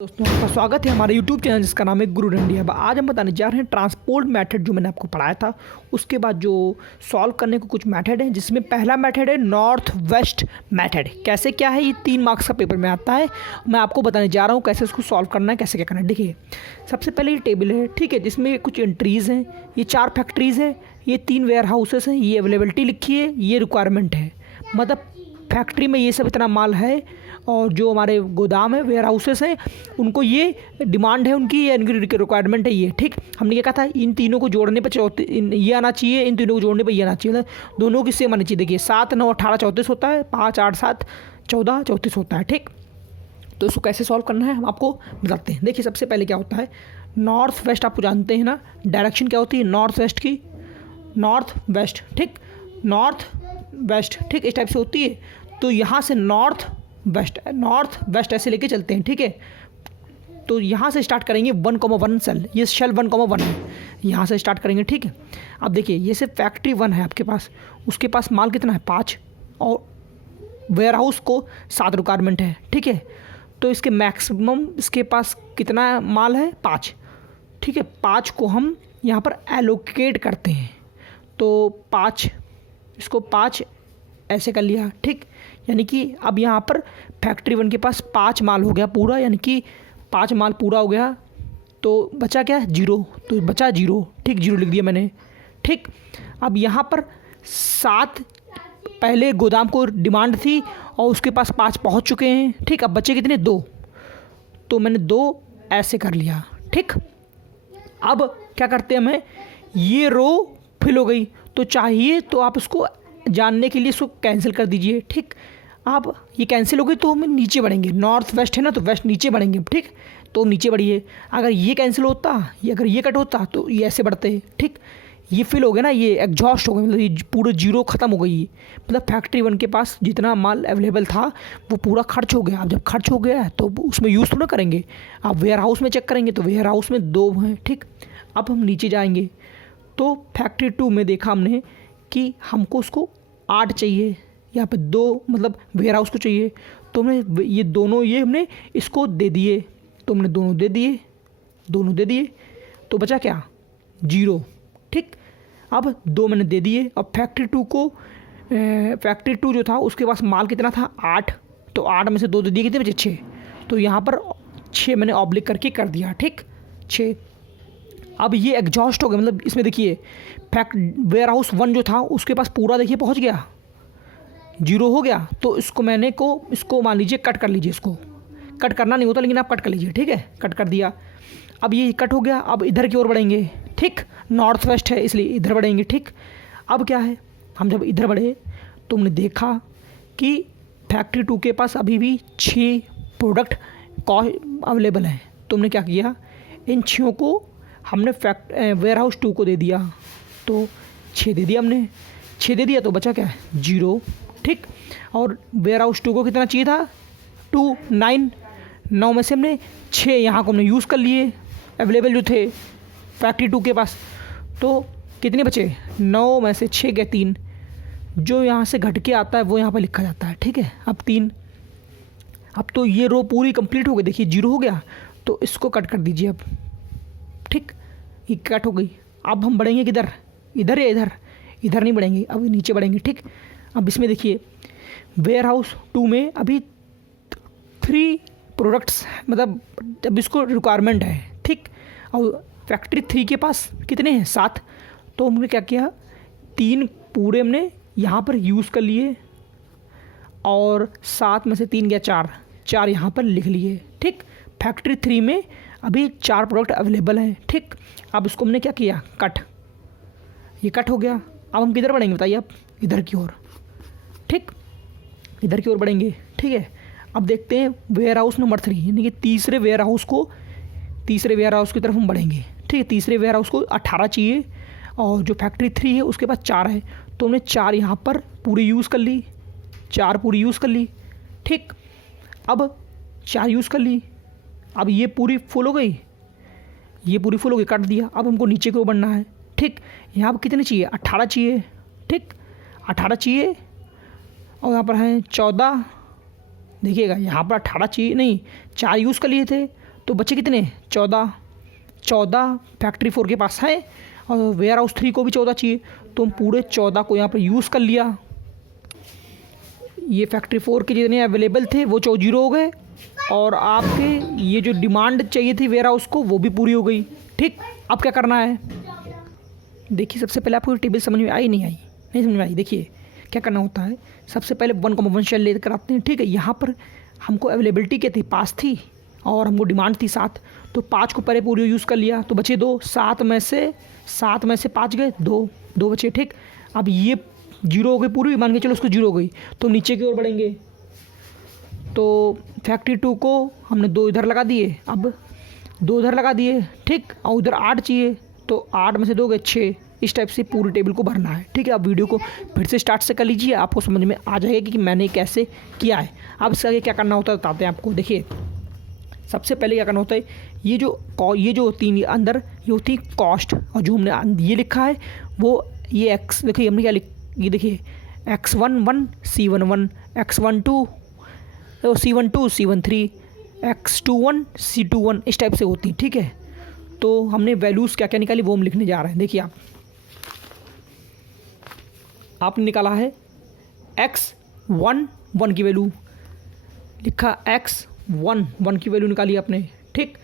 दोस्तों, आपका स्वागत है हमारे YouTube चैनल जिसका नाम है गुरु इंडिया। आज हम बताने जा रहे हैं ट्रांसपोर्ट मेथड जो मैंने आपको पढ़ाया था। उसके बाद जो सॉल्व करने को कुछ मेथड हैं, जिसमें पहला मेथड है नॉर्थ वेस्ट मेथड। कैसे क्या है, ये 3 मार्क्स का पेपर में आता है। मैं आपको बताने जा रहा हूँ कैसे इसको सॉल्व करना है, कैसे क्या करना है। देखिए, सबसे पहले ये टेबल है, ठीक है, जिसमें कुछ एंट्रीज़ हैं। ये 4 फैक्ट्रीज़ हैं, ये 3 वेयर हाउसेस हैं, ये अवेलेबिलिटी लिखी है, ये रिक्वायरमेंट है। मतलब फैक्ट्री में ये सब इतना माल है, और जो हमारे गोदाम है, वेयर हाउसेस हैं, उनको ये डिमांड है उनकी, या इनकी रिक्वायरमेंट है ये। ठीक, हमने क्या कहा था, इन तीनों को जोड़ने पर ये आना चाहिए, इन तीनों को जोड़ने पर ये आना चाहिए, दोनों की सेम आनी चाहिए। देखिए 7, 9, 18, 34 होता है, 5, 8, 7, 14, 34 होता है। ठीक, तो इसको कैसे सॉल्व करना है हम आपको बताते हैं। देखिए, सबसे पहले क्या होता है, नॉर्थ वेस्ट आपको जानते हैं ना, डायरेक्शन क्या होती है नॉर्थ वेस्ट की, नॉर्थ वेस्ट। ठीक, नॉर्थ वेस्ट, ठीक, इस टाइप से होती है। तो यहाँ से नॉर्थ वेस्ट ऐसे लेके चलते हैं। ठीक है, तो यहाँ से स्टार्ट करेंगे 1,1 सेल, ये शेल 1,1 है, यहाँ से स्टार्ट करेंगे। ठीक है, अब देखिए, ये सिर्फ फैक्ट्री 1 है आपके पास, उसके पास माल कितना है 5, और वेयर हाउस को 7 रिक्वायरमेंट है। ठीक है, तो इसके मैक्सिमम इसके पास कितना माल है 5। ठीक है, 5 को हम यहाँ पर एलोकेट करते हैं, तो 5, इसको 5 ऐसे कर लिया। ठीक, यानी कि अब यहाँ पर फैक्ट्री 1 के पास 5 माल हो गया पूरा, यानी कि 5 माल पूरा हो गया। तो बचा क्या, 0, तो बचा 0। ठीक, 0 लिख दिया मैंने। ठीक, अब यहाँ पर 7 पहले गोदाम को डिमांड थी, और उसके पास 5 पहुँच चुके हैं। ठीक, अब बचे कितने, 2, तो मैंने 2 ऐसे कर लिया। ठीक, अब क्या करते हैं, हमें ये रो फिल हो गई, तो चाहिए तो आप उसको जानने के लिए इसको कैंसिल कर दीजिए। ठीक, आप ये कैंसिल हो गई तो हम नीचे बढ़ेंगे, नॉर्थ वेस्ट है ना, तो वेस्ट नीचे बढ़ेंगे। ठीक, तो नीचे बढ़िए। अगर ये कैंसिल होता, ये अगर ये कट होता, तो ये ऐसे बढ़ते। ठीक, ये फिल हो गया ना, ये एग्जॉस्ट हो गया, मतलब ये पूरा 0 ख़त्म हो गई। मतलब फैक्ट्री 1 के पास जितना माल अवेलेबल था वो पूरा खर्च हो गया। अब जब खर्च हो गया है तो उसमें यूज़ थोड़ा करेंगे। आप वेयर हाउस में चेक करेंगे तो वेयर हाउस में 2 हैं। ठीक, अब हम नीचे जाएंगे, तो फैक्ट्री 2 में देखा हमने कि हमको उसको 8 चाहिए, यहाँ पे 2 मतलब वेयर हाउस को चाहिए, तो हमने ये दोनों, ये हमने इसको दे दिए, तो हमने दोनों दे दिए, तो बचा क्या, 0। ठीक, अब 2 मैंने दे दिए। अब फैक्ट्री 2 जो था उसके पास माल कितना था 8, तो 8 में से 2 दे दिए, कितने बचे 6, तो यहाँ पर 6 मैंने ऑब्लिक करके कर दिया। ठीक, 6। अब ये एग्जॉस्ट हो गया, मतलब इसमें देखिए वेयर हाउस 1 जो था उसके पास पूरा देखिए पहुंच गया, 0 हो गया। तो इसको इसको मान लीजिए कट कर लीजिए, इसको कट करना नहीं होता लेकिन आप कट कर लीजिए। ठीक है, कट कर दिया। अब ये कट हो गया, अब इधर की ओर बढ़ेंगे। ठीक, नॉर्थ वेस्ट है इसलिए इधर बढ़ेंगे। ठीक, अब क्या है, हम जब इधर बढ़े तो हमने देखा कि फैक्ट्री 2 के पास अभी भी 6 प्रोडक्ट अवेलेबल हैं। तो हमने क्या किया, इन 6 को हमने वेयर हाउस 2 को दे दिया, तो 6 दे दिया हमने, 6 दे दिया, तो बचा क्या है 0। ठीक, और वेयर हाउस 2 को कितना चाहिए था 2, 9 में से हमने 6 यहाँ को हमने यूज़ कर लिए, अवेलेबल जो थे फैक्ट्री 2 के पास। तो कितने बचे, 9 में से 6 गए 3, जो यहाँ से घट के आता है वो यहाँ पर लिखा जाता है। ठीक है, अब 3, अब तो ये रो पूरी कंप्लीट हो गई। देखिए 0 हो गया, तो इसको कट कर दीजिए अब। ठीक, ये कट हो गई। अब हम बढ़ेंगे किधर, इधर या इधर नहीं बढ़ेंगे, अब नीचे बढ़ेंगे। ठीक, अब इसमें देखिए वेयर हाउस 2 में अभी 3 प्रोडक्ट्स, मतलब अब इसको रिक्वायरमेंट है। ठीक, और फैक्ट्री 3 के पास कितने हैं 7, तो हमने क्या किया, 3 पूरे हमने यहाँ पर यूज़ कर लिए, और 7 में से 3 गया 4 यहाँ पर लिख लिए। ठीक, फैक्ट्री 3 में अभी 4 प्रोडक्ट अवेलेबल हैं। ठीक, अब इसको हमने क्या किया, कट, ये कट हो गया। अब हम किधर बढ़ेंगे बताइए आप, इधर की ओर। ठीक, इधर की ओर बढ़ेंगे। ठीक है, अब देखते हैं वेयर हाउस नंबर 3, यानी कि तीसरे वेयर हाउस की तरफ हम बढ़ेंगे। ठीक है, तीसरे वेयर हाउस को 18 चाहिए, और जो फैक्ट्री 3 है उसके पास 4 है, तो हमने 4 यहाँ पर पूरी यूज़ कर ली, 4 पूरी यूज़ कर ली। ठीक, अब 4 यूज़ कर ली, अब ये पूरी फुल हो गई, कट दिया। अब हमको नीचे की ओर बढ़ना है। ठीक, यहाँ पर कितने चाहिए, 18 चाहिए। ठीक, 18 चाहिए, और यहाँ पर है 14, देखिएगा यहाँ पर 18 चाहिए, नहीं 4 यूज़ कर लिए थे, तो बचे कितने 14 14 फैक्ट्री 4 के पास है और वेयर हाउस 3 को भी 14 चाहिए, तो हम पूरे 14 को यहाँ पर यूज़ कर लिया। ये फैक्ट्री 4 के जितने अवेलेबल थे वो 0 हो गए और आपके ये जो डिमांड चाहिए थी वेयर हाउस को वो भी पूरी हो गई। ठीक, अब क्या करना है देखिए, सबसे पहले आपको टेबल समझ में आई नहीं आई, नहीं समझ में आई। देखिए क्या करना होता है, सबसे पहले 1,1 शेयर लेकर आते हैं। ठीक है, यहाँ पर हमको अवेलेबिलिटी क्या थी 5 थी और हमको डिमांड थी 7, तो 5 को पहले पूरी यूज़ कर लिया, तो बचे 2, 7 में से 5 गए, 2 बचे। ठीक, अब ये 0 हो गई पूरी, मान के चलो उसको 0 हो गई, तो नीचे की ओर बढ़ेंगे। तो फैक्ट्री 2 को हमने 2 इधर लगा दिए, अब 2 इधर लगा दिए। ठीक, और उधर 8 चाहिए, तो 8 में से 2 गए 6। इस टाइप से पूरी टेबल को भरना है। ठीक है, आप वीडियो को फिर से स्टार्ट से कर लीजिए, आपको समझ में आ जाएगा कि मैंने कैसे किया है। अब इसके आगे क्या करना होता है बताते हैं आपको। देखिए सबसे पहले क्या करना होता है, ये जो होती है अंदर, ये होती है कॉस्ट, और जो हमने ये लिखा है वो ये एक्स, देखिए हमने क्या ये देखिए X11 C11 X12 C12 C13 X21 C21 इस टाइप से होती है। ठीक है, तो हमने वैल्यूज़ क्या क्या निकाली वो हम लिखने जा रहे हैं। देखिए आपने निकाला है X11 की वैल्यू, लिखा X11 की वैल्यू निकाली आपने। ठीक,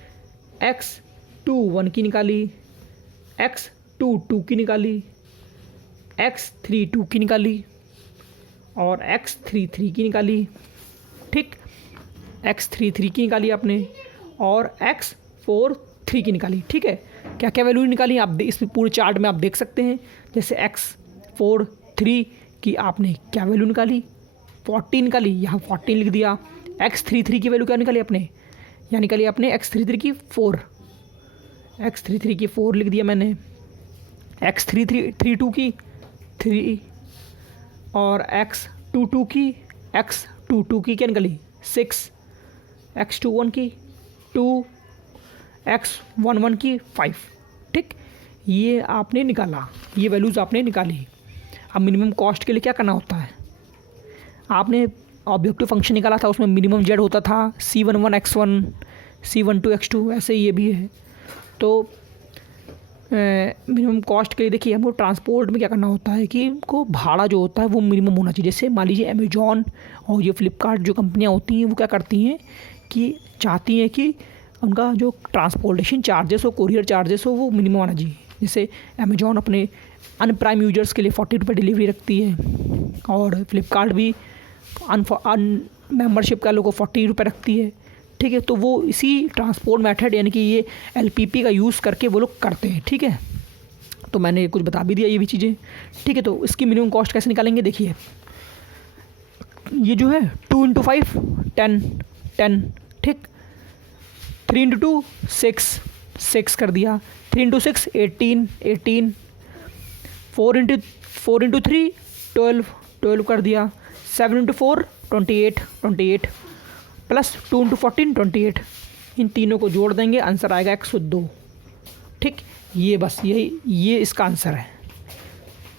X21 की निकाली, X22 की निकाली, X32 की निकाली और X33 की निकाली। ठीक, X33 की निकाली आपने और X43 की निकाली। ठीक है, क्या क्या वैल्यू निकाली आप इस पूरे चार्ट में आप देख सकते हैं। जैसे X43 की आपने क्या वैल्यू निकाली, 40 निकाली, यहाँ 14 लिख दिया। X33 की वैल्यू क्या निकाली आपने, यहाँ निकाली आपने X33 की 4, X33 की 4 लिख दिया मैंने। X32 की 3 और X22 की क्या निकाली 6, X21 की 2, X11 की 5। ठीक, ये आपने निकाला, ये वैल्यूज़ आपने निकाली। अब मिनिमम कॉस्ट के लिए क्या करना होता है, आपने ऑब्जेक्टिव फंक्शन निकाला था, उसमें मिनिमम जेड होता था C11 X1 C12 X2, ऐसे ये भी है। तो मिनिमम कॉस्ट के लिए देखिए हमको ट्रांसपोर्ट में क्या करना होता है कि इनको भाड़ा जो होता है वो मिनिमम होना चाहिए। जैसे मान लीजिए अमेजॉन और ये फ्लिपकार्ट जो कंपनियां होती हैं वो क्या करती हैं कि चाहती हैं कि उनका जो ट्रांसपोर्टेशन चार्जेस हो, कोरियर चार्जेस हो, वो मिनिमम आना चाहिए। जैसे अमेजॉन अपने अनप्राइम यूजर्स के लिए 40 रुपये डिलीवरी रखती है और फ्लिपकार्ट भी अन मेम्बरशिप का लोगों को 40 रुपये रखती है। ठीक है, तो वो इसी ट्रांसपोर्ट मेथड यानी कि ये LPP का यूज़ करके वो लोग करते हैं। ठीक है, तो मैंने कुछ बता भी दिया ये भी चीज़ें। ठीक है, तो इसकी मिनिमम कॉस्ट कैसे निकालेंगे, देखिए ये जो है 2 × 5 10। ठीक, 3 × 2 6 कर दिया, 3 × 6 18, 4 × 3 12 कर दिया, 7 × 4 28 प्लस 2 × 14 28। इन तीनों को जोड़ देंगे, आंसर आएगा 102। ठीक, ये बस ये इसका आंसर है।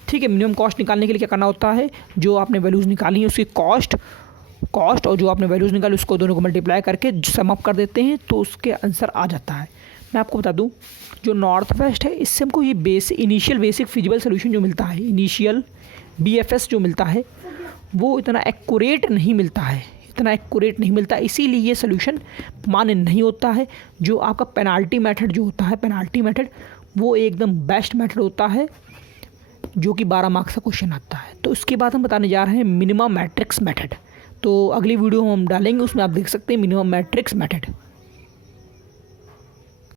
ठीक है, मिनिमम कॉस्ट निकालने के लिए क्या करना होता है, जो आपने वैल्यूज़ निकाली हैं उसकी कॉस्ट और जो आपने वैल्यूज़ निकाली उसको दोनों को मल्टीप्लाई करके सम अप कर देते हैं तो उसके आंसर आ जाता है। मैं आपको बता दूं जो नॉर्थ वेस्ट है इससे हमको ये इनिशियल बेसिक फिजिबल सोल्यूशन जो मिलता है, इनिशियल BFS जो मिलता है वो इतना एक्यूरेट नहीं मिलता, इसीलिए ये सोल्यूशन मान्य नहीं होता है। जो आपका पेनाल्टी मेथड जो होता है, पेनाल्टी मेथड वो एकदम बेस्ट मेथड होता है जो कि 12 मार्क्स का क्वेश्चन आता है। तो उसके बाद हम बताने जा रहे हैं मिनिमम मैट्रिक्स मेथड। तो अगली वीडियो हम डालेंगे, उसमें आप देख सकते हैं मिनिमम मैट्रिक्स मेथड।